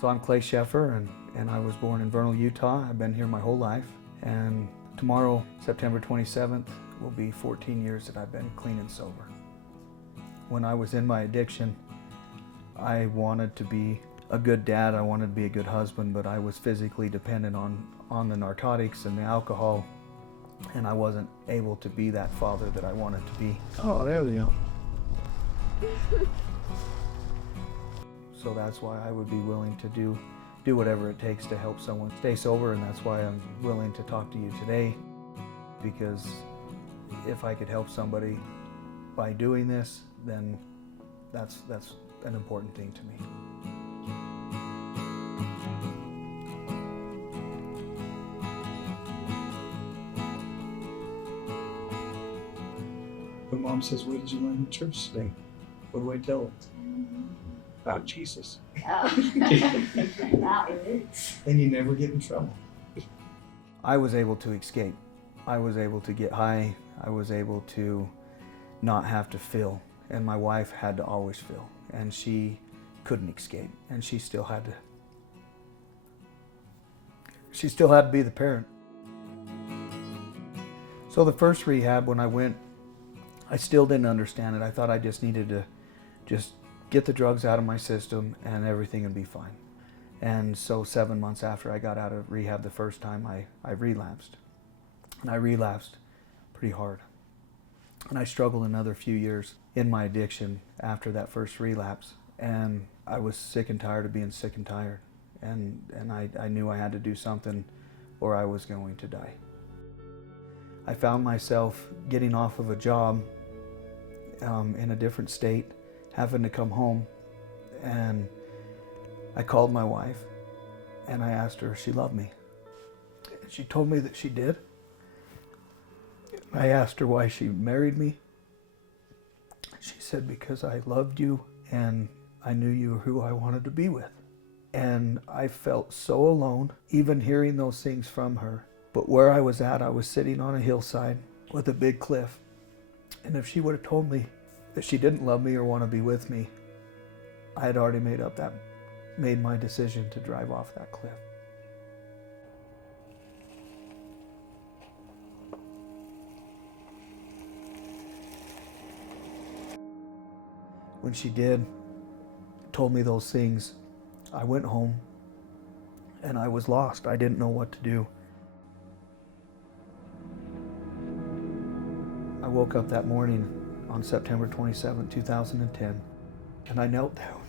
So I'm Clay Sheffer, and I was born in Vernal, Utah. I've been here my whole life. And tomorrow, September 27th, will be 14 years that I've been clean and sober. When I was in my addiction, I wanted to be a good dad, I wanted to be a good husband, but I was physically dependent on the narcotics and the alcohol, and I wasn't able to be that father that I wanted to be. Oh, there we go. So that's why I would be willing to do whatever it takes to help someone stay sober, and that's why I'm willing to talk to you today, because if I could help somebody by doing this, then that's an important thing to me. When Mom says, "What did you learn in church today?" What do I tell her? About Jesus. And you never get in trouble. I was able to escape. I was able to get high. I was able to not have to feel. And my wife had to always feel. And she couldn't escape. And she still had to be the parent. So the first rehab, when I went, I still didn't understand it. I thought I just needed to just get the drugs out of my system and everything would be fine. And so 7 months after I got out of rehab the first time, I relapsed. And I relapsed pretty hard. And I struggled another few years in my addiction after that first relapse. And I was sick and tired of being sick and tired. And I knew I had to do something or I was going to die. I found myself getting off of a job in a different state, having to come home, and I called my wife and I asked her if she loved me. And she told me that she did. I asked her why she married me. She said, because I loved you and I knew you were who I wanted to be with. And I felt so alone, even hearing those things from her. But where I was at, I was sitting on a hillside with a big cliff. And if she would have told me that she didn't love me or want to be with me, I had already made my decision to drive off that cliff. When she told me those things, I went home and I was lost. I didn't know what to do. I woke up that morning on September 27, 2010, and I knelt down.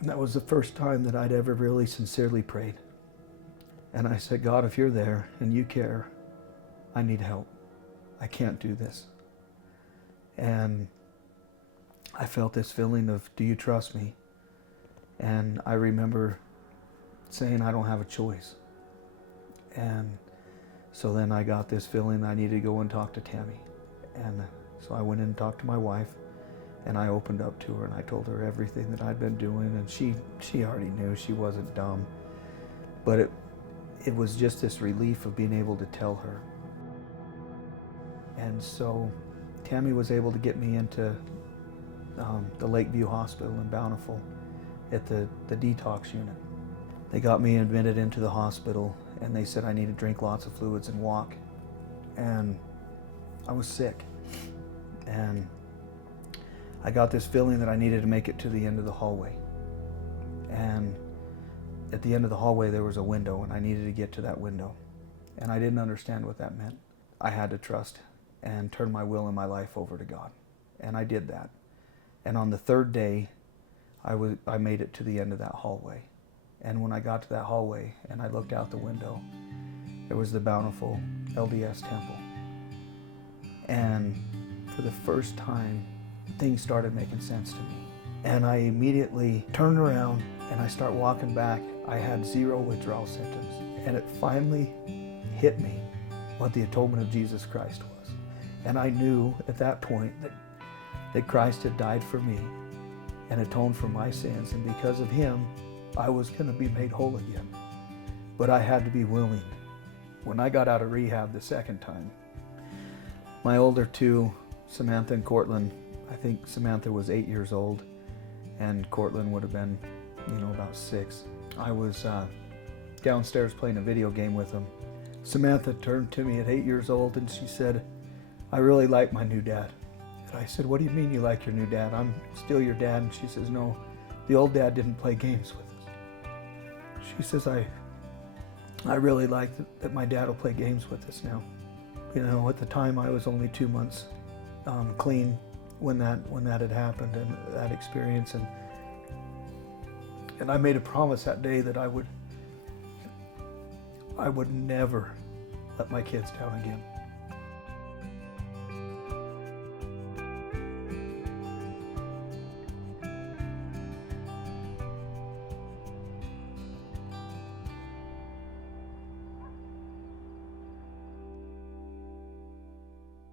And that was the first time that I'd ever really sincerely prayed. And I said, God, if you're there and you care, I need help. I can't do this. And I felt this feeling of, do you trust me? And I remember saying, I don't have a choice. And so then I got this feeling I needed to go and talk to Tammy. And so I went in and talked to my wife, and I opened up to her and I told her everything that I'd been doing, and she already knew. She wasn't dumb. But it was just this relief of being able to tell her. And so Tammy was able to get me into the Lakeview Hospital in Bountiful at the detox unit. They got me admitted into the hospital, and they said I need to drink lots of fluids and walk. And I was sick. And I got this feeling that I needed to make it to the end of the hallway. And at the end of the hallway there was a window, and I needed to get to that window. And I didn't understand what that meant. I had to trust and turn my will and my life over to God. And I did that. And on the third day, I made it to the end of that hallway. And when I got to that hallway and I looked out the window, there was the Bountiful LDS temple. And for the first time, things started making sense to me. And I immediately turned around and I start walking back. I had 0 withdrawal symptoms. And it finally hit me what the atonement of Jesus Christ was. And I knew at that point that Christ had died for me and atoned for my sins. And because of him, I was going to be made whole again. But I had to be willing. When I got out of rehab the second time, my older two, Samantha and Cortland, I think Samantha was 8 years old, and Cortland would have been, about 6. I was downstairs playing a video game with him. Samantha turned to me at 8 years old and she said, "I really like my new dad." And I said, "What do you mean you like your new dad? I'm still your dad." And she says, "No, the old dad didn't play games with us." She says, I really like that my dad will play games with us now. At the time I was only 2 months clean when that had happened, and that experience, and I made a promise that day that I would never let my kids down again.